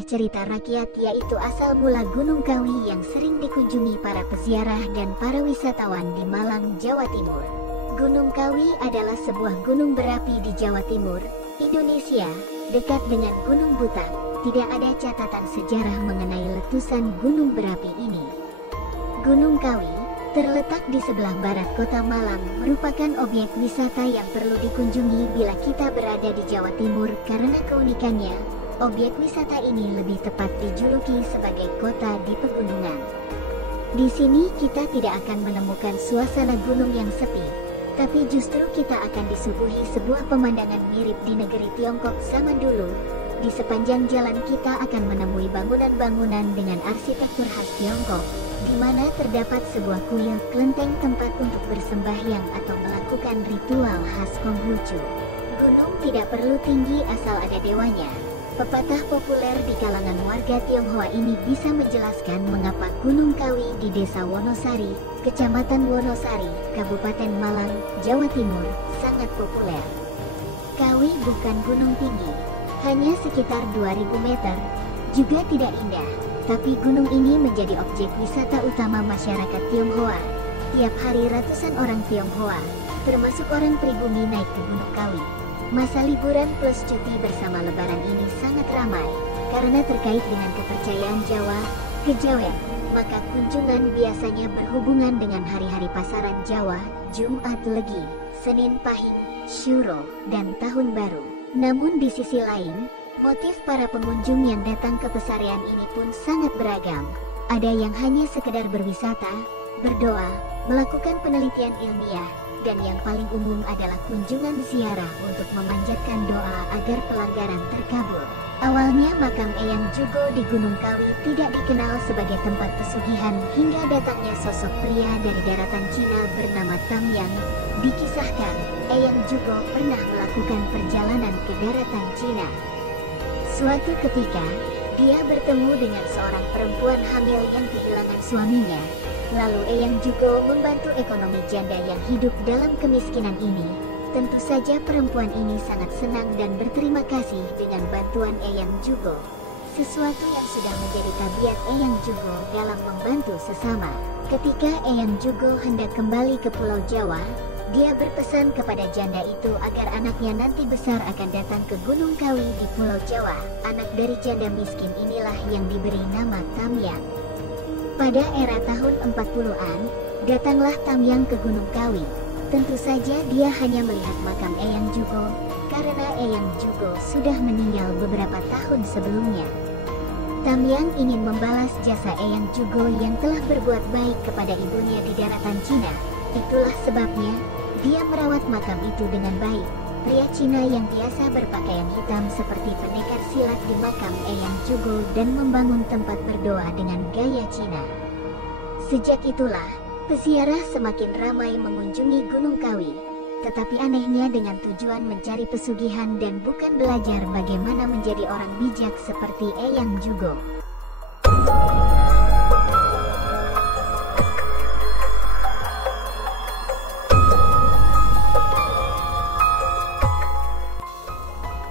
kisah cerita rakyat, yaitu asal mula Gunung Kawi yang sering dikunjungi para peziarah dan para wisatawan di Malang, Jawa Timur. Gunung Kawi adalah sebuah gunung berapi di Jawa Timur, Indonesia, dekat dengan Gunung Butang. Tidak ada catatan sejarah mengenai letusan gunung berapi ini. Gunung Kawi terletak di sebelah barat kota Malang, merupakan objek wisata yang perlu dikunjungi bila kita berada di Jawa Timur karena keunikannya. Objek wisata ini lebih tepat dijuluki sebagai kota di pegunungan. Di sini kita tidak akan menemukan suasana gunung yang sepi, tapi justru kita akan disuguhi sebuah pemandangan mirip di negeri Tiongkok zaman dulu. Di sepanjang jalan kita akan menemui bangunan-bangunan dengan arsitektur khas Tiongkok, di mana terdapat sebuah kuil kelenteng tempat untuk bersembahyang atau melakukan ritual khas Konghucu. Gunung tidak perlu tinggi asal ada dewanya. Pepatah populer di kalangan warga Tionghoa ini bisa menjelaskan mengapa Gunung Kawi di Desa Wonosari, Kecamatan Wonosari, Kabupaten Malang, Jawa Timur, sangat populer. Kawi bukan gunung tinggi, hanya sekitar 2000 meter, juga tidak indah, tapi gunung ini menjadi objek wisata utama masyarakat Tionghoa. Tiap hari ratusan orang Tionghoa, termasuk orang pribumi, naik ke Gunung Kawi. Masa liburan plus cuti bersama lebaran ini sangat ramai, karena terkait dengan kepercayaan Jawa, kejawen, maka kunjungan biasanya berhubungan dengan hari-hari pasaran Jawa, Jumat Legi, Senin Pahing, Syuro, dan Tahun Baru. Namun di sisi lain, motif para pengunjung yang datang ke pesarian ini pun sangat beragam. Ada yang hanya sekedar berwisata, berdoa, melakukan penelitian ilmiah, dan yang paling umum adalah kunjungan ziarah untuk memanjatkan doa agar pelanggaran terkabul. Awalnya makam Eyang Jugo di Gunung Kawi tidak dikenal sebagai tempat pesugihan hingga datangnya sosok pria dari daratan Cina bernama Tam Yang. Dikisahkan, Eyang Jugo pernah melakukan perjalanan ke daratan Cina. Suatu ketika, dia bertemu dengan seorang perempuan hamil yang kehilangan suaminya. Lalu Eyang Jugo membantu ekonomi janda yang hidup dalam kemiskinan ini. Tentu saja perempuan ini sangat senang dan berterima kasih dengan bantuan Eyang Jugo. Sesuatu yang sudah menjadi tabiat Eyang Jugo dalam membantu sesama. Ketika Eyang Jugo hendak kembali ke Pulau Jawa, dia berpesan kepada janda itu agar anaknya nanti besar akan datang ke Gunung Kawi di Pulau Jawa. Anak dari janda miskin inilah yang diberi nama Tam Yang. Pada era tahun 40-an, datanglah Tam Yang ke Gunung Kawi. Tentu saja dia hanya melihat makam Eyang Jugo, karena Eyang Jugo sudah meninggal beberapa tahun sebelumnya. Tam Yang ingin membalas jasa Eyang Jugo yang telah berbuat baik kepada ibunya di daratan Cina. Itulah sebabnya, dia merawat makam itu dengan baik. Pria Cina yang biasa berpakaian hitam seperti pendekar silat di makam Eyang Jugo dan membangun tempat berdoa dengan gaya Cina. Sejak itulah, peziarah semakin ramai mengunjungi Gunung Kawi. Tetapi anehnya dengan tujuan mencari pesugihan dan bukan belajar bagaimana menjadi orang bijak seperti Eyang Jugo.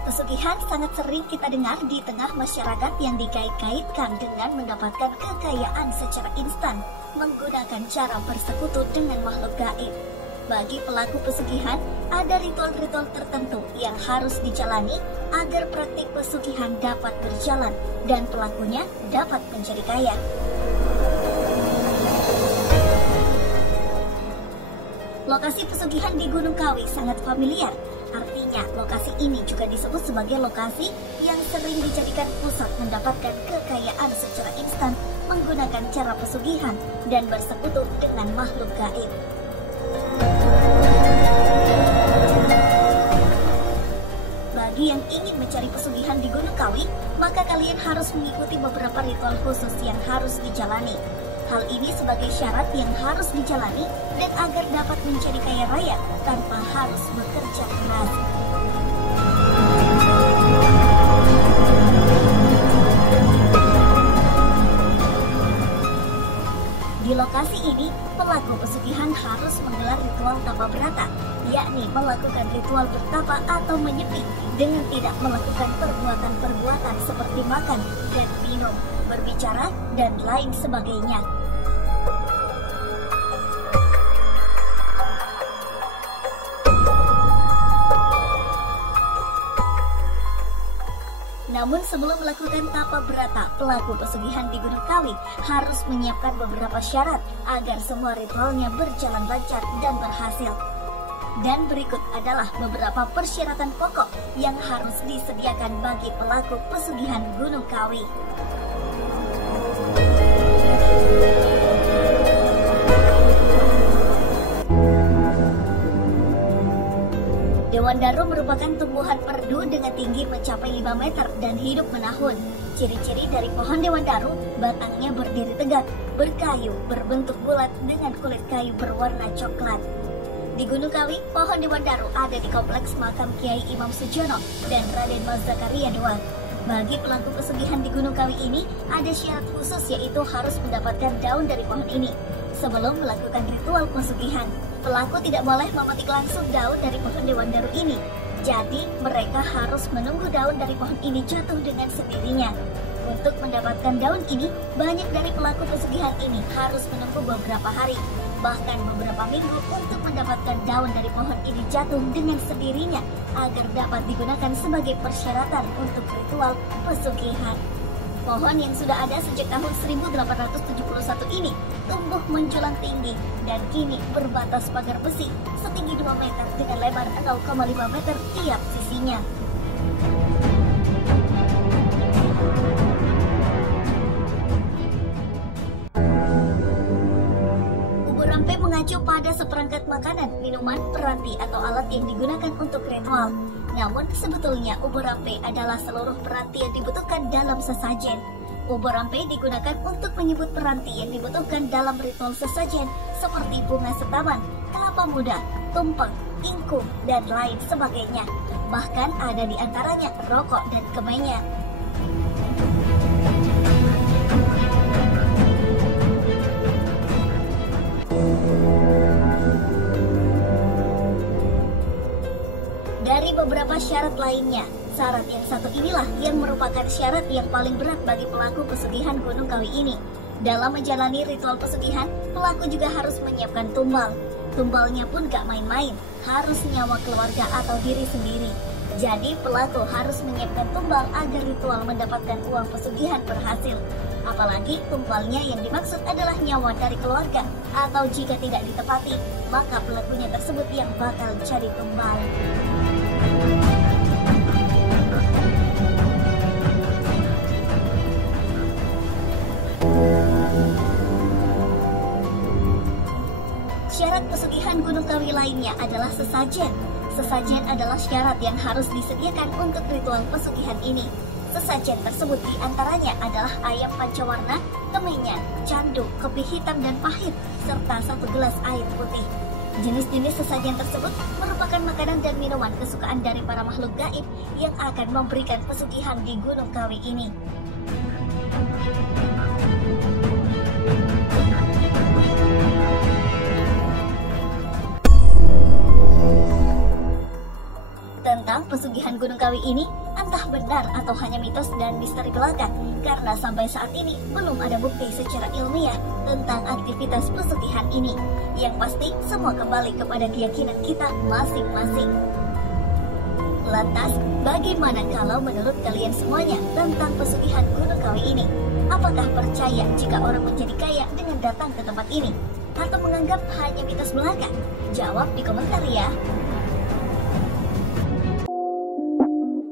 Pesugihan sangat sering kita dengar di tengah masyarakat yang dikait-kaitkan dengan mendapatkan kekayaan secara instan menggunakan cara bersekutu dengan makhluk gaib. Bagi pelaku pesugihan, ada ritual-ritual tertentu yang harus dijalani agar praktik pesugihan dapat berjalan dan pelakunya dapat menjadi kaya. Lokasi pesugihan di Gunung Kawi sangat familiar. Artinya, lokasi ini juga disebut sebagai lokasi yang sering dijadikan pusat mendapatkan kekayaan secara instan menggunakan cara pesugihan dan bersekutu dengan makhluk gaib. Bagi yang ingin mencari pesugihan di Gunung Kawi, maka kalian harus mengikuti beberapa ritual khusus yang harus dijalani. Hal ini sebagai syarat yang harus dijalani dan agar dapat menjadi kaya raya tanpa harus bekerja keras. Di lokasi ini pelaku pesugihan harus menggelar ritual tapa berata, yakni melakukan ritual bertapa atau menyepi dengan tidak melakukan perbuatan-perbuatan seperti makan dan minum, berbicara, dan lain sebagainya. Namun sebelum melakukan tapa berata, pelaku pesugihan di Gunung Kawi harus menyiapkan beberapa syarat agar semua ritualnya berjalan lancar dan berhasil. Dan berikut adalah beberapa persyaratan pokok yang harus disediakan bagi pelaku pesugihan Gunung Kawi. Dewandaru merupakan tumbuhan perdu dengan tinggi mencapai 5 meter dan hidup menahun. Ciri-ciri dari pohon dewandaru, batangnya berdiri tegak, berkayu, berbentuk bulat dengan kulit kayu berwarna coklat. Di Gunung Kawi, pohon dewandaru ada di kompleks makam Kiai Imam Sujono dan Raden Mas Zakaria II. Bagi pelaku pesugihan di Gunung Kawi ini, ada syarat khusus yaitu harus mendapatkan daun dari pohon ini. Sebelum melakukan ritual pesugihan, pelaku tidak boleh memetik langsung daun dari pohon dewandaru ini. Jadi, mereka harus menunggu daun dari pohon ini jatuh dengan sendirinya. Untuk mendapatkan daun ini, banyak dari pelaku pesugihan ini harus menunggu beberapa hari, bahkan beberapa minggu untuk mendapatkan daun dari pohon ini jatuh dengan sendirinya agar dapat digunakan sebagai persyaratan untuk ritual pesugihan. Pohon yang sudah ada sejak tahun 1871 ini tumbuh menjulang tinggi dan kini berbatas pagar besi setinggi 2 meter dengan lebar 0,5 meter tiap sisinya. Ubur rampe mengacu pada seperangkat makanan, minuman, peranti atau alat yang digunakan untuk ritual. Namun sebetulnya ubur rampe adalah seluruh peranti yang dibutuhkan dalam sesajen. Ubur rampe digunakan untuk menyebut peranti yang dibutuhkan dalam ritual sesajen seperti bunga setaman, kelapa muda, tumpeng, ingkung, dan lain sebagainya. Bahkan ada di antaranya rokok dan kemenyan. Dari beberapa syarat lainnya, syarat yang satu inilah yang merupakan syarat yang paling berat bagi pelaku pesugihan Gunung Kawi ini. Dalam menjalani ritual pesugihan, pelaku juga harus menyiapkan tumbal. Tumbalnya pun gak main-main, harus nyawa keluarga atau diri sendiri. Jadi pelaku harus menyiapkan tumbal agar ritual mendapatkan uang pesugihan berhasil. Apalagi tumbalnya yang dimaksud adalah nyawa dari keluarga, atau jika tidak ditepati, maka pelakunya tersebut yang bakal jadi tumbal. Syarat pesugihan Gunung Kawi lainnya adalah sesajen. Sesajen adalah syarat yang harus disediakan untuk ritual pesugihan ini. Sesajen tersebut diantaranya adalah ayam pancawarna, kemenyan, candu, kopi hitam dan pahit, serta 1 gelas air putih. Jenis-jenis sesajen tersebut merupakan makanan dan minuman kesukaan dari para makhluk gaib yang akan memberikan pesugihan di Gunung Kawi ini. Tentang pesugihan Gunung Kawi ini, entah benar atau hanya mitos dan misteri belaka, karena sampai saat ini belum ada bukti secara ilmiah tentang aktivitas pesugihan ini. Yang pasti, semua kembali kepada keyakinan kita masing-masing. Lantas, bagaimana kalau menurut kalian semuanya tentang pesugihan Gunung Kawi ini? Apakah percaya jika orang menjadi kaya dengan datang ke tempat ini? Atau menganggap hanya mitos belaka? Jawab di komentar ya!